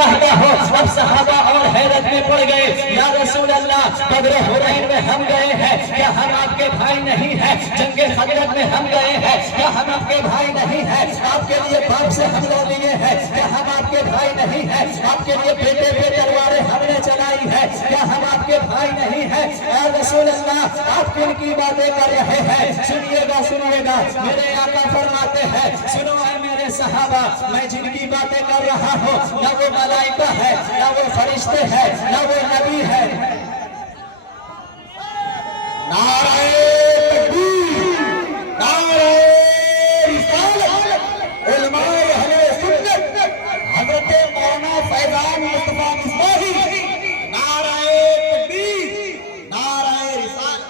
चाहता हो। अब सहाबा और हैरत में पड़ गए, या रसूल अल्लाह, बद्र हुनैन में हम गए हैं, क्या हम आपके भाई नहीं हैं? जंगे खंदक में हम गए हैं, क्या हम आपके भाई नहीं हैं? आपके लिए बाप से हमला लिए हैं, क्या हम आपके भाई नहीं हैं? आपके लिए बेटे पे तलवारें हमने चलाई है, क्या हम आपके भाई नहीं हैं? या रसूल अल्लाह, आप किन की बातें कर रहे हैं? सुनिएगा सुनिएगा, मेरे आका फरमाते हैं, सुनो है मेरे सहाबा, मैं जिनकी बातें कर रहा हूँ न वो मलाइका है, न वो फरिश्ते हैं, न वो नबी है। नारे तकबीर, नारे रिसालत, उलमाए अहले सुन्नत, हज़रत मौलाना फैज़ान मुस्तफा मिस्बाही, नारे तकबीर, नारे रिसालत।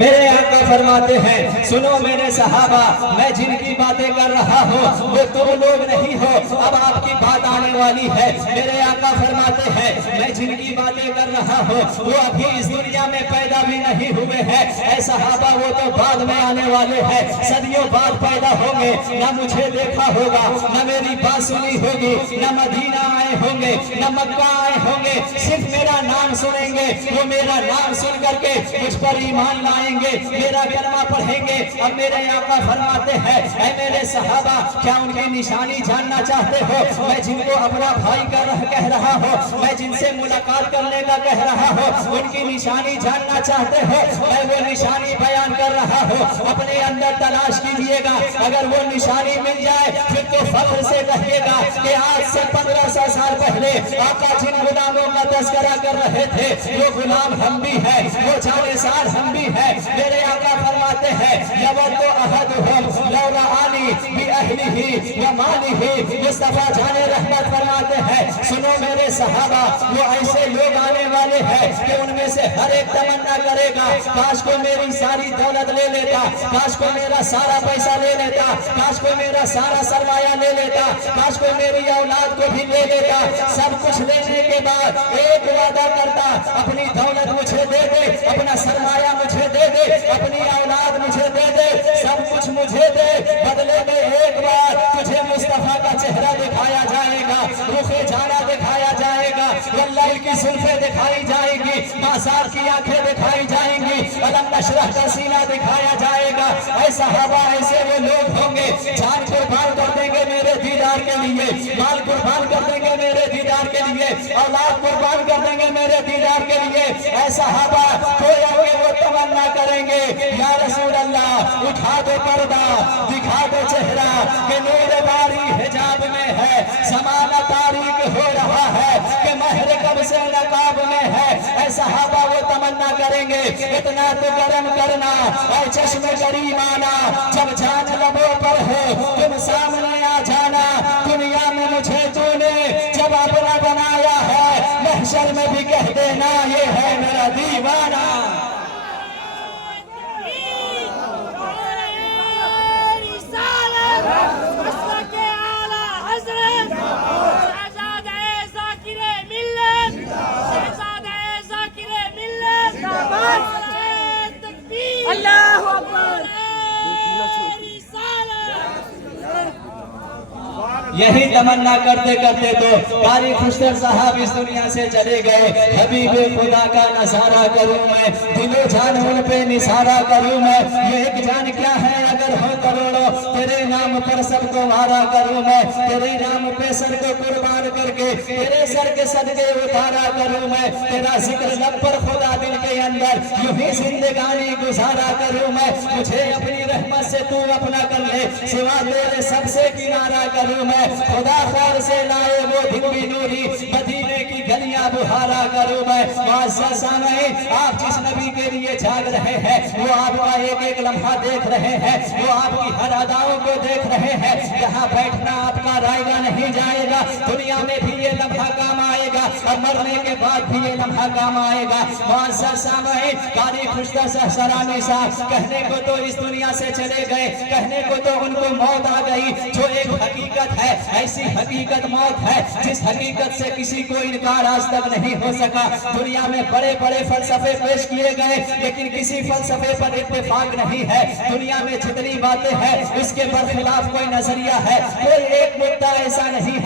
मेरे आका फरमाते हैं, सुनो मेरे सहाबा, मैं जिनकी बातें कर रहा हूँ वो तुम लोग नहीं हो। अब आपकी बात आने वाली है। मेरे आका फरमाते हैं, मैं जिनकी बातें कर रहा हूँ वो अभी इस दुनिया में पैदा भी नहीं हुए हैं। ऐ सहाबा, वो तो बाद में आने वाले हैं, सदियों बाद पैदा होंगे। न मुझे देखा होगा, न मेरी बात सुनी होगी, न मदीना आए होंगे, न मक्का आए होंगे, सिर्फ मेरा नाम सुनेंगे। वो मेरा नाम सुन करके मुझ पर ईमान लाएंगे, मेरा कलमा पढ़ेंगे। अब मेरे आका फरमाते हैं, ऐ मेरे सहाबा, क्या उनकी निशानी जानना चाहते हो? मैं जिनको अपना भाई कह रहा हूँ, मैं जिनसे मुलाकात करने का कह रहा हूँ, उनकी निशानी जानना चाहते हो? मैं वो निशानी बयान कर रहा हूँ, अपने अंदर तलाश कीजिएगा। अगर वो निशानी मिल जाए फिर तो फख्र से कहिएगा कि आज से 1500 साल पहले आका जिन गुलामों का तस्करा कर रहे थे, वो गुलाम हम भी है, वो जानेसार हम भी है। मेरे आका फरमाते हैं, यवद्दु अहदुहुम लौ रआनी बिअहलिही व मालिही। मुस्तफा जाने रहमत फरमाते हैं, सुनो मेरे सहाबा, वो ऐसे लोग आने वाले हैं कि उनमें से हर एक तमन्ना करेगा, काश को मेरी सारी दौलत ले लेता, काश को मेरा सारा पैसा ले लेता, काश को मेरा सारा सरमाया ले लेता, काश को मेरी औलाद को भी ले लेता। सब कुछ लेने के बाद एक वादा करता, अपनी दौलत मुझे दे दे, अपना सरमाया मुझे दे दे, अपनी औलाद मुझे दे दे, सब कुछ मुझे दे, बदले में एक बार तुझे मुस्तफा का चेहरा दिखाया जाएगा, रुखे जाना दिखाया जाएगा, वल्लाह की सुल्फे दिखाई जाएगी, मासार की आंखें दिखाई जाएंगी, अलम नशरह का सीना दिखाया जाएगा। ऐ सहाबा, ऐसे वो लोग होंगे, जान कुर्बान कर देंगे मेरे दीदार के लिए, माल कुर्बान कर देंगे मेरे दीदार के लिए, औलाद कुर्बान कर देंगे मेरे दीदार के लिए। ऐ सहाबा, कोई आगे वो तमन्ना करेंगे, या रसूल अल्लाह, उठा दो पर्दा, दिखा दो चेहरा कि नूर बारी हिजाब में है, ज़माना तारीक हो रहा है कि महर कब से नकाब में है। ऐ सहाबा, वो तमन्ना करेंगे, इतना तो करम करना और चश्मे करीमाना, जब जान लबों पर हो तुम सामने आ जाना। दुनिया में मुझे तूने जब अपना बनाया है, महशर में भी कह देना ये है मेरा दीवाना। यही तमन्ना करते करते तो कारी खुशतर साहब इस दुनिया से चले गए। हबीबे खुदा का नजारा करूं मैं, दिलो जान उन पे निसारा करूं मैं। ये एक जान क्या है अगर हो करोड़ों, तेरे नाम पर सबको वारा करूं मैं, तेरे नाम पे सर को कुर्बान करके तेरे सर के सदके उतारा करूं मैं। तेरा जिक्र लब पर खुदा दिल के अंदर यूं ही जिंदगानी गुजारा करूं मैं। मुझे अपनी रहमत से तू अपना कर ले, सिवा तेरे सबसे किनारा करूं मैं। खुदा खैर से लाए वो धिंगी नूरी, मदीने की गलियां बुहारा करूं मैं। मुअज़्ज़ज़ सामईन, आप जिस नबी के लिए जाग रहे हैं वो आपका एक एक लम्हा देख रहे हैं, वो आपकी हर अदाओं को देख रहे हैं। यहाँ बैठना आपका रायगा नहीं जाएगा, दुनिया में भी ये लम्हा काम आएगा और मरने के बाद भी ये लम्हा काम आएगा। मुअज़्ज़ज़ सामईन, कारी खुशतर सहसरानी साहब कहने को तो इस दुनिया से चले गए, कहने को तो उनको मौत आ गई, जो एक हकीकत है, ऐसी हकीकत मौत है जिस हकीकत से किसी को इनकार आज तक नहीं हो सका। दुनिया में बड़े बड़े फलसफे पेश किए गए लेकिन किसी फलसफे पर इत्तेफाक नहीं है। दुनिया में जितनी बातें हैं उसके बरखिलाफ कोई नजरिया है, कोई एक मुद्दा ऐसा नहीं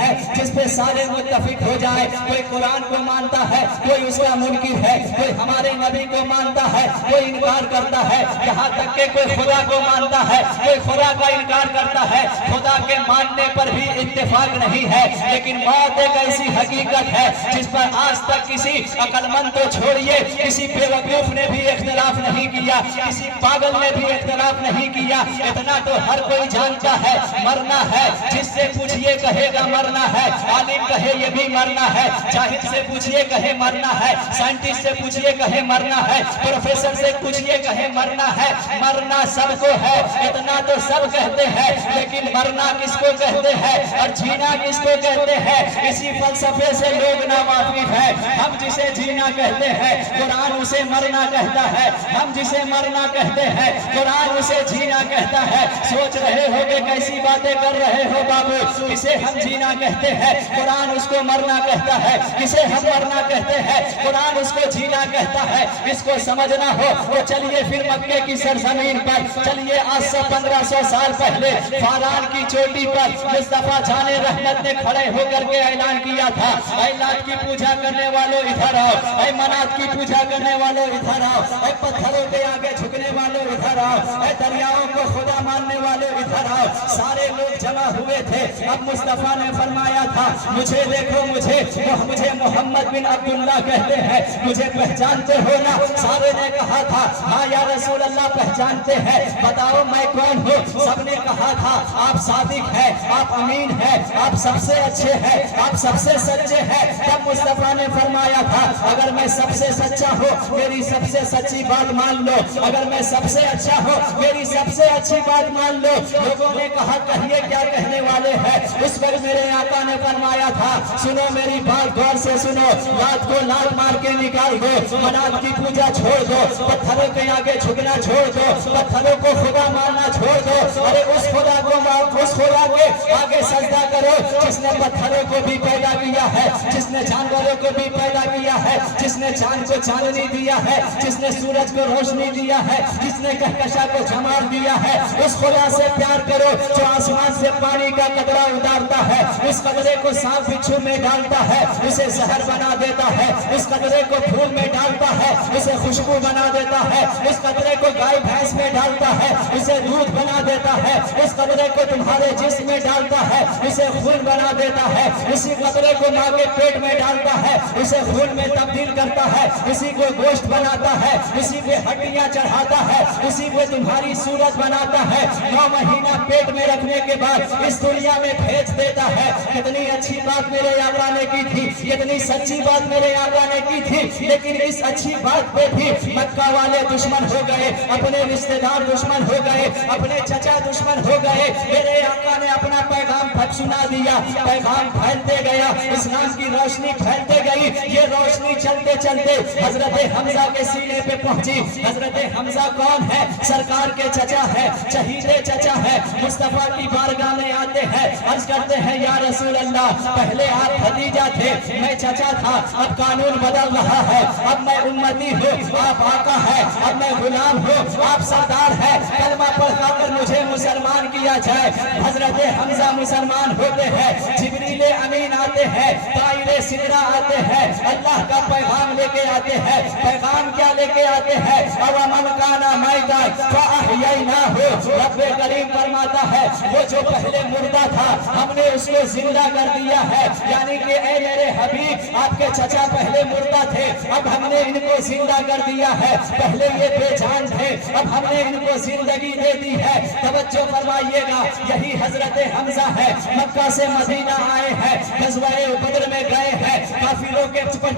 सारे मुत्तफिक हो जाए। कोई कुरान को मानता है, कोई उसका मुनकिर है, कोई हमारे नबी को मानता है, कोई इनकार करता है, यहाँ तक कि कोई खुदा को मानता है, कोई खुदा का इनकार करता है। खुदा के मानने पर भी इत्तेफाक नहीं है, लेकिन मौत एक ऐसी हकीकत है जिस पर आज तक किसी अक्लमंद को छोड़िए, किसी बेवकूफ ने भी इख्तिलाफ नहीं किया, किसी पागल ने भी इख्तिलाफ नहीं किया। इतना तो हर कोई जानता है, मरना है। जिससे पूछिए कहेगा मरना है, आलिम कहे ये भी मरना है, जाहिल से पूछिए कहे मरना है, साइंटिस्ट से पूछिए कहे मरना है, प्रोफेसर से पूछिए कहे मरना है। मरना सबको है, इतना तो सब कहते हैं, लेकिन मरना किसको कहते हैं और जीना किसको कहते हैं, इसी फलसफे से लोग नावाकिफ है। हम जिसे जीना कहते हैं, कुरान उसे मरना कहता है। हम जिसे मरना कहते हैं, कुरान उसे जीना कहता है। सोच रहे हो कि कैसी बातें कर रहे हो बाबू। किसे हम जीना कहते हैं, कुरान उसको मरना कहता है। किसे हम मरना कहते हैं, कुरान उसको जीना कहता है। इसको समझना हो तो चलिए फिर मक्के की सरजमीन पर चलिए। आज से 1500 साल पहले फारान की चोटी पर मुस्तफा जाने रहमत ने खड़े होकर के ऐलान किया था, ऐ लात की पूजा करने वालों इधर आओ, ऐ मनात की पूजा करने वालों इधर आओ, ऐ पत्थरों के आगे झुकने वालों इधर आओ, ऐ दरियाओं को खुदा मानने वालों इधर आओ। सारे लोग जमा हुए थे। अब मुस्तफा ने फरमाया था, मुझे देखो, मुझे मोहम्मद बिन अब्दुल्ला कहते हैं, मुझे पहचानते हो ना? सारे ने कहा था हाँ या रसूल अल्लाह पहचानते हैं, बताओ मैं कौन हूँ? सबने कहा था आप सादिक है, आप अमीन है, आप सबसे अच्छे हैं, आप सबसे सच्चे हैं। तब मुस्तफा ने फरमाया था अगर मैं सबसे सच्चा हूँ मेरी सबसे सच्ची बात मान लो, अगर मैं सबसे अच्छा हूँ मेरी सबसे अच्छी बात मान लो। लोगों ने कहा कहिए क्या कहने वाले हैं? उस वक्त मेरे आका ने फरमाया था सुनो मेरी बात गौर से सुनो, लात को लात मार के निकाल दो, मनात की पूजा छोड़ दो, पत्थरों के आगे झुकना छोड़ दो, पत्थरों को खुदा मानना छोड़ दो। अरे उस खुदा के आगे सजदा करो जिसने पत्थरों को भी पैदा किया है, जिसने जानवरों को भी पैदा किया है, जिसने चांद को चांदनी दिया है, जिसने सूरज को रोशनी दिया है, जिसने कहकशा को जमाल दिया है। उस खुदा से प्यार करो जो आसमान से पानी का कतरा उतारता है, उस कतरे को सांप बिच्छू में डालता है, उसे जहर बना देता है, उस कतरे को फूल में डालता है, उसे खुशबू बना देता है, उस कतरे को गाय भैंस में डालता है, उसे दूध बना देता है, उस कतरे को तुम्हारे जिस्म में डालता है, उसे खून बना देता है, उसी कतरे को माँ के पेट में डालता है, उसे खून में तब्दील करता है, उसी को गोश्त बनाता है, उसी पे हड्डियां चढ़ाता है, उसी पे तुम्हारी सूरत बनाता है। 9 महीना पेट में रखने के बाद इस दुनिया में भेज देता है। कितनी अच्छी बात मेरे आका ने की थी, कितनी सच्ची बात मेरे आका ने की थी। लेकिन इस अच्छी बात पे भी मक्का वाले दुश्मन हो गए, अपने रिश्तेदार दुश्मन हो गए, अपने चचा दुश्मन हो गए। मेरे आका ने अपना पैगाम सुना दिया, पैगाम फैलते गया, इस्लाम की रोशनी फैलते गई। ये रोशनी चलते चलते हजरत हमजा के सीने पे पहुंची। हजरत हमजा कौन है? सरकार के चचा है, शहीदे चचा है। मुस्तफा की बारगाह में आते हैं, अर्ज करते हैं या रसूल अल्लाह, पहले आप भतीजा थे, मैं चचा था, अब कानून बदल रहा है, अब मैं उम्मती हूँ, आप आका है, अब मैं गुलाम हूँ, आप सरदार है, कलमा पढ़कर मुझे मुसलमान किया जाए। हजरत हमजा मुसलमान होते हैं, जिब्रील अमीन आते हैं, ताइरे सिदरा आते हैं, अल्लाह का पैगाम लेके आते हैं। पैगाम क्या लेके आते हैं? अवमन काना मैदान फअहयैनाहु, रब्बे करीम फरमाता है वो जो पहले मुर्दा था हमने उसको जिंदा कर दिया है। यानी कि ऐ मेरे हबीब, आपके चचा पहले मुर्दा थे, अब हमने इनको जिंदा कर दिया है। पहले ये बेजान थे, अब हमने इनको जिंदगी दे दी है। तवज्जो फरमाइएगा, यही हजरत हमजा है, मक्का से मदीना आए हैं, गज़वाए बद्र में गए हैं, काफिरों के टुकड़े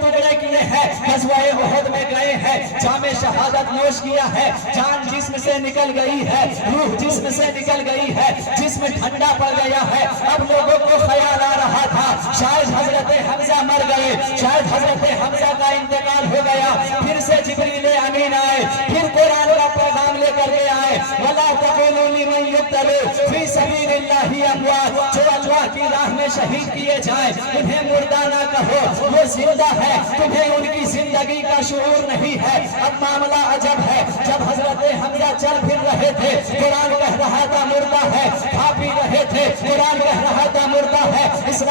टुकड़े किए हैं, गज़वाए उहद में गए हैं, जामे शहादत नोश किया है, जान जिस्म से निकल गई है, रूह जिस्म से निकल गई है, जिस्म ठंडा पड़ गया है। अब लोगों को ख्याल आ रहा था शायद हजरत हमजा मर गए, शायद हजरत हमजा का इंतकाल हो गया। फिर से जिब्रील अमीन आए, फिर कुरान का पैगाम लेकर के आए, वला तक़ूलू लिमन युक़्तलू फी सबीलिल्लाहि अमवात, जो अल्लाह की राह में शहीद किए जाए उन्हें मुर्दा ना कहो, वो जिंदा है, तुम्हें उनकी जिंदगी का शऊर नहीं है। अब मामला अजब है, जब हजरत हमजा चल फिर रहे थे, कुरान कह रहा था मुर्दा है, खा पी रहे थे, कुरान कह रहा था मुर्दा है,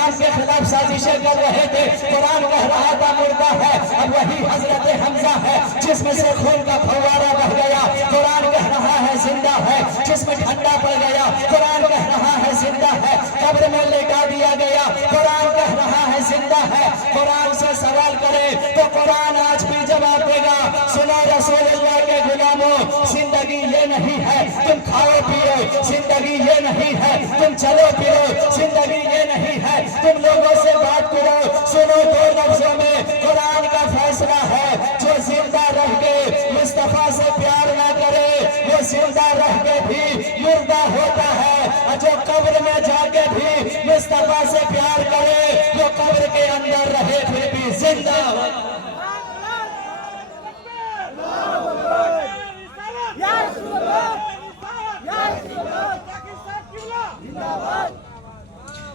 اسلام کے خلاف سازشیں کر رہے تھے، قرآن کہہ رہا تھا مردہ ہے، اب وہی حضرت حمزہ ہے جس میں سے خون کا پھوارہ بہ گیا، قرآن کہہ رہا ہے زندہ ہے، جس میں ٹھنڈا پڑ گیا، قرآن کہہ رہا ہے زندہ ہے، قبر میں لٹا دیا گیا، قرآن کہہ رہا ہے زندہ ہے۔ قرآن سے سوال کرے تو قرآن آج بھی جواب دے گا۔ سنو رسول اللہ کے غلاموں، زندگی یہ نہیں ہے تم کھاؤ پیو، زندگی یہ نہیں ہے تم چلو پھرو، زندگی یہ نہیں ہے تم لوگوں سے بات کرو۔ سنو دو لفظوں میں قرآن کا فیصلہ ہے، جو زندہ رہ کے مصطفیٰ سے پیار نہ کرے وہ زندہ رہ کے بھی مردہ ہوتا ہے، اور جو قبر میں جا کے بھی مصطفیٰ سے پیار کرے وہ قبر کے اندر رہے پھر بھی زندہ ہوتا ہے۔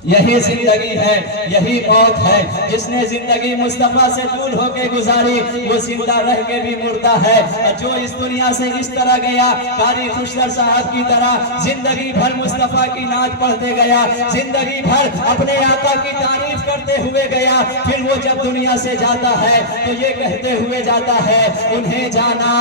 یہی زندگی ہے، یہی موت ہے۔ جس نے زندگی مصطفیٰ سے دور ہو کے گزاری وہ زندہ رہ کے بھی مردہ ہے، اور جو اس دنیا سے اس طرح گیا قاری خوشتر صاحب کی طرح زندگی بھر مصطفیٰ کی نعت پڑھتے گیا، زندگی بھر اپنے آقا کی تعریف کرتے ہوئے گیا، پھر وہ جب دنیا سے جاتا ہے تو یہ کہتے ہوئے جاتا ہے انہیں جانا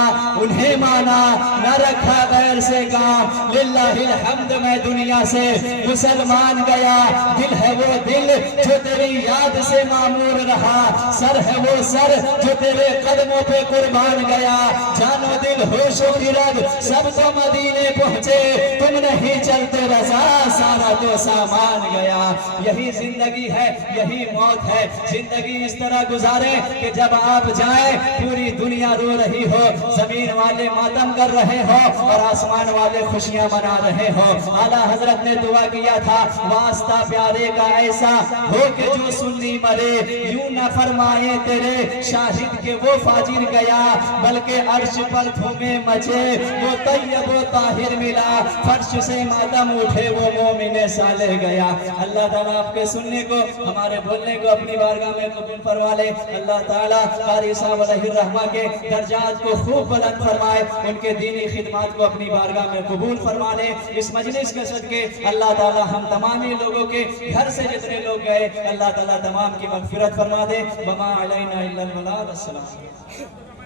انہیں مانا نہ رکھا غیر سے کام، للہ الحمد میں دنیا سے مسلمان گیا، دل ہے وہ دل جو تیری یاد سے معمور رہا، سر ہے وہ سر جو تیرے قدموں پہ قربان گیا، جان و دل ہوش و خرد سب تو مدینے پہنچے، تم نہیں چلتے رضا سارا تو سامان گیا۔ یہی زندگی ہے، یہی موت ہے۔ زندگی اس طرح گزارے کہ جب آپ جائیں پوری دنیا رو رہی ہو، زمین والے ماتم کر رہے ہو اور آسمان والے خوشیاں منا رہے ہو۔ اعلیٰ حضرت نے دعا کیا تھا واسطہ پیارے کا ایسا ہو کہ جو سنی مرے، یوں نہ فرمائے تیرے شاہد کے وہ فاجر گیا، بلکہ عرش پر دھومے مچے وہ طیب و طاہر ملا، فرش سے ماتم اٹھے وہ مومن صالح گیا۔ اللہ تعالیٰ آپ کے سننے کو ہمارے بولنے کو اپنی بارگاہ میں قبول فرما لے۔ اللہ تعالیٰ قاری صاحب علیہ الرحمہ کے درجات کو خوب بلند فرمائے، ان کے دینی خدمات کو اپنی بارگاہ میں قبول فرما لے۔ اس مجلس کے صدقے اللہ تعالیٰ ہم تمامی لوگوں کے گھر سے جتنے لوگ گئے اللہ تعالیٰ تمام کی مغفرت فرما دے۔ وما علینا الا البلاغ۔ السلام علیکم۔